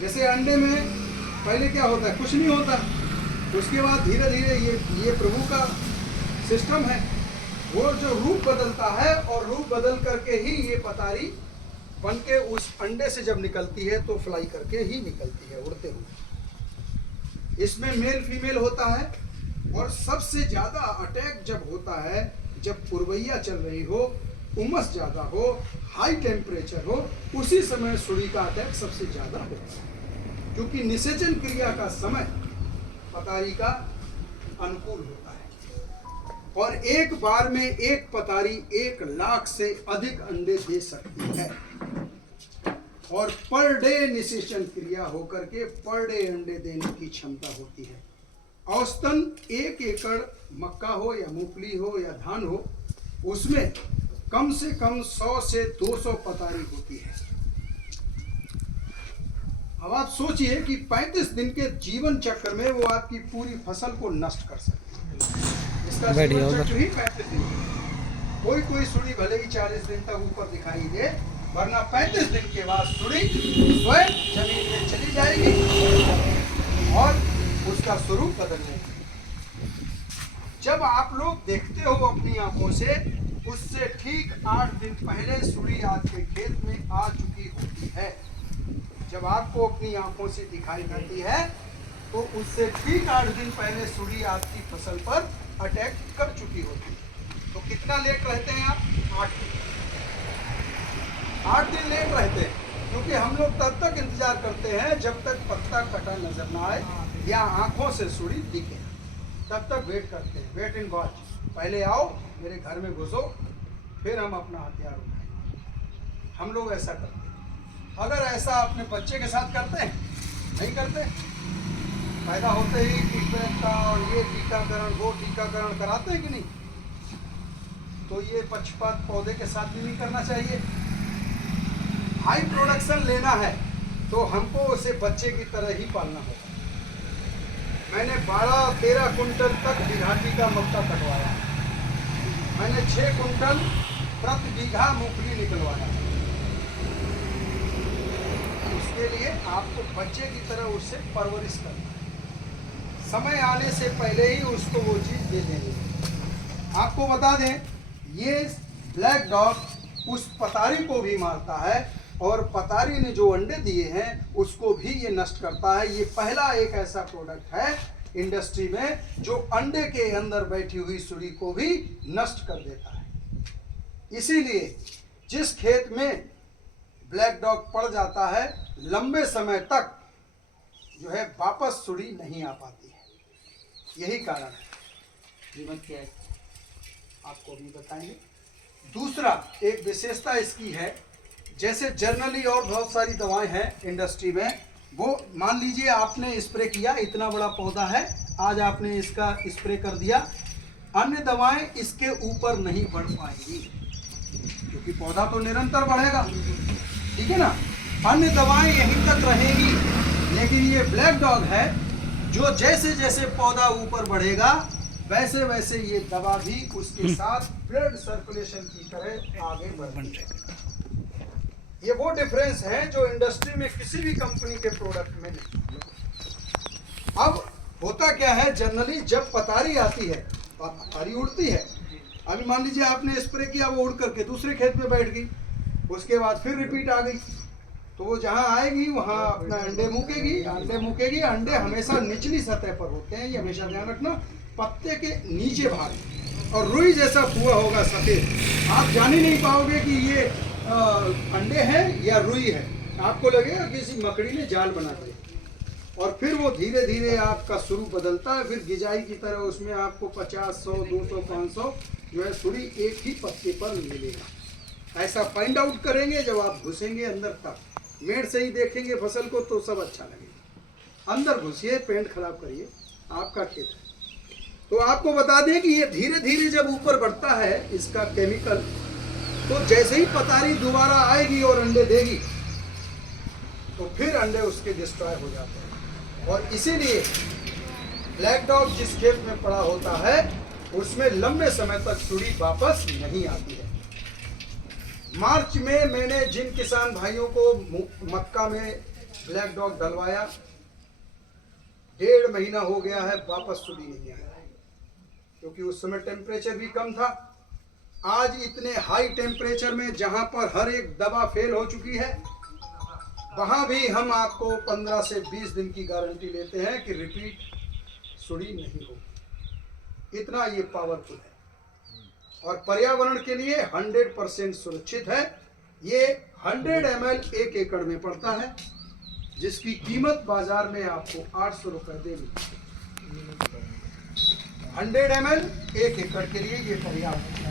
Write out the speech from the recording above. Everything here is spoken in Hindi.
जैसे अंडे में पहले क्या होता है, कुछ नहीं होता, उसके बाद धीरे धीरे ये प्रभु का सिस्टम है, वो जो रूप बदलता है और रूप बदल करके ही ये पतारी बन के उस अंडे से जब निकलती है तो फ्लाई करके ही निकलती है उड़ते हुए। इसमें मेल फीमेल होता है और सबसे ज़्यादा अटैक जब होता है जब पुरवैया चल रही हो, उमस ज़्यादा हो, हाई टेम्परेचर हो, उसी समय सुई का अटैक सबसे ज़्यादा होता है, क्योंकि निषेचन क्रिया का समय पतारी का अनुकूल होता है। और एक बार में एक पतारी 1 लाख से अधिक अंडे दे सकती है और पर डे निषेचन क्रिया होकर के पर डे अंडे देने की क्षमता होती है। औसतन 1 एकड़ मक्का हो या मूंगफली हो या धान हो, उसमें कम से कम 100 से 200 पतारी होती है। अब आप सोचिए कि 35 दिन के जीवन चक्र में वो आपकी पूरी फसल को नष्ट कर सकती है। इसका जीवन चक्र ही 35 दिन। कोई सुड़ी भले ही 40 दिन तक ऊपर दिखाई दे, वरना 35 दिन के बाद सुड़ी स्वयं जमीन में चली जाएगी और उसका स्वरूप बदलने लगेगा। जब आप लोग देखते हो अपनी आंखों से, उससे ठीक 8 दिन पहले सुड़ी आपके खेत में आ चुकी होती है। जब आपको अपनी आंखों से दिखाई देती है तो उससे ठीक 8 दिन पहले सुड़ी आपकी फसल पर अटैक कर चुकी होती है। तो कितना लेट रहते हैं आप? 8 दिन लेट रहते हैं, क्योंकि हम लोग तब तक इंतजार करते हैं जब तक पत्ता कटा नजर ना आए या आंखों से सुड़ी दिखे, तब तक वेट करते हैं। वेट एंड वॉच, पहले आओ मेरे घर में घुसो, फिर हम अपना हथियार उठाएंगे। हम लोग ऐसा करते हैं। अगर ऐसा अपने बच्चे के साथ करते हैं, नहीं करते, पैदा होते ही ट्रीटमेंट का और ये टीकाकरण वो टीकाकरण कराते हैं कि नहीं? तो ये पक्षपात पौधे के साथ भी नहीं करना चाहिए। हाई प्रोडक्शन लेना है तो हमको उसे बच्चे की तरह ही पालना होगा। मैंने 12-13 कुंटल तक बिघाटी का मक्का कटवाया, मैंने 6 कुंटल प्रति बीघा मूंगफली निकलवाया। उसके लिए आपको बच्चे की तरह उससे परवरिश करना है। समय आने से पहले ही उसको वो चीज़ दे देंगे। आपको बता दें, ये ब्लैक डॉग उस पतारी को भी मारता है और पतारी ने जो अंडे दिए हैं उसको भी ये नष्ट करता है। ये पहला एक ऐसा प्रोडक्ट है इंडस्ट्री में जो अंडे के अंदर बैठी हुई सुड़ी को भी नष्ट कर देता है। इसीलिए जिस खेत में ब्लैक डॉग पड़ जाता है, लंबे समय तक जो है वापस सुड़ी नहीं आ पाती है। यही कारण है। जीवन क्या है आपको भी बताएंगे। दूसरा एक विशेषता इसकी है, जैसे जर्नली और बहुत सारी दवाएं हैं इंडस्ट्री में, वो मान लीजिए आपने स्प्रे किया, इतना बड़ा पौधा है, आज आपने इसका स्प्रे कर दिया, अन्य दवाएं इसके ऊपर नहीं बढ़ पाएंगी क्योंकि पौधा तो निरंतर बढ़ेगा, ठीक है ना। अन्य दवाएं यहीं तक रहेगी, लेकिन ये ब्लैक डॉग है जो जैसे जैसे पौधा ऊपर बढ़ेगा वैसे वैसे ये दवा भी उसके साथ ब्लड सर्कुलेशन की तरह आगे बढ़ जाएगा। ये वो डिफरेंस है जो इंडस्ट्री में किसी भी कंपनी के प्रोडक्ट में नहीं। अब होता क्या है, जनरली जब पतारी आती है, पतारी उड़ती है, अभी मान लीजिए आपने स्प्रे किया, वो उड़ करके दूसरे खेत में बैठ गई, उसके बाद फिर रिपीट आ गई, तो वो जहाँ आएगी वहाँ अपना अंडे मूकेगी। अंडे हमेशा निचली सतह पर होते हैं, ये हमेशा ध्यान रखना, पत्ते के नीचे भाग, और रुई जैसा कुआ होगा सफेद, आप जान ही नहीं पाओगे कि ये अंडे हैं या रुई है, आपको लगेगा किसी मकड़ी ने जाल बना दिया। और फिर वो धीरे धीरे आपका स्वरूप बदलता है, फिर गिजाई की तरह उसमें आपको 50, 100, 200, 500 जो है सुड़ी एक ही पत्ते पर मिलेगा। ऐसा फाइंड आउट करेंगे जब आप घुसेंगे अंदर तक। मेड़ से ही देखेंगे फसल को तो सब अच्छा लगेगा, अंदर घुसिए, पेंट खराब करिए, आपका खेत है। तो आपको बता दें कि ये धीरे धीरे जब ऊपर बढ़ता है इसका केमिकल, तो जैसे ही पतारी दोबारा आएगी और अंडे देगी तो फिर अंडे उसके डिस्ट्रॉय हो जाते हैं। और इसीलिए ब्लैक डॉग जिस खेत में पड़ा होता है उसमें लंबे समय तक सुड़ी वापस नहीं आती है। मार्च में मैंने जिन किसान भाइयों को मक्का में ब्लैक डॉग डलवाया, 1.5 महीना हो गया है, वापस सुड़ी नहीं आया है, क्योंकि उस समय टेम्परेचर भी कम था। आज इतने हाई टेम्परेचर में जहां पर हर एक दवा फेल हो चुकी है, वहां भी हम आपको 15 से 20 दिन की गारंटी लेते हैं कि रिपीट सुड़ी नहीं होगी। इतना ये पावरफुल है और पर्यावरण के लिए 100% सुरक्षित है। ये 100 ml 1 एकड़ में पड़ता है, जिसकी कीमत बाजार में आपको 800 रुपए देनी। 100 ml 1 एकड़ के लिए ये पर्याप्त है।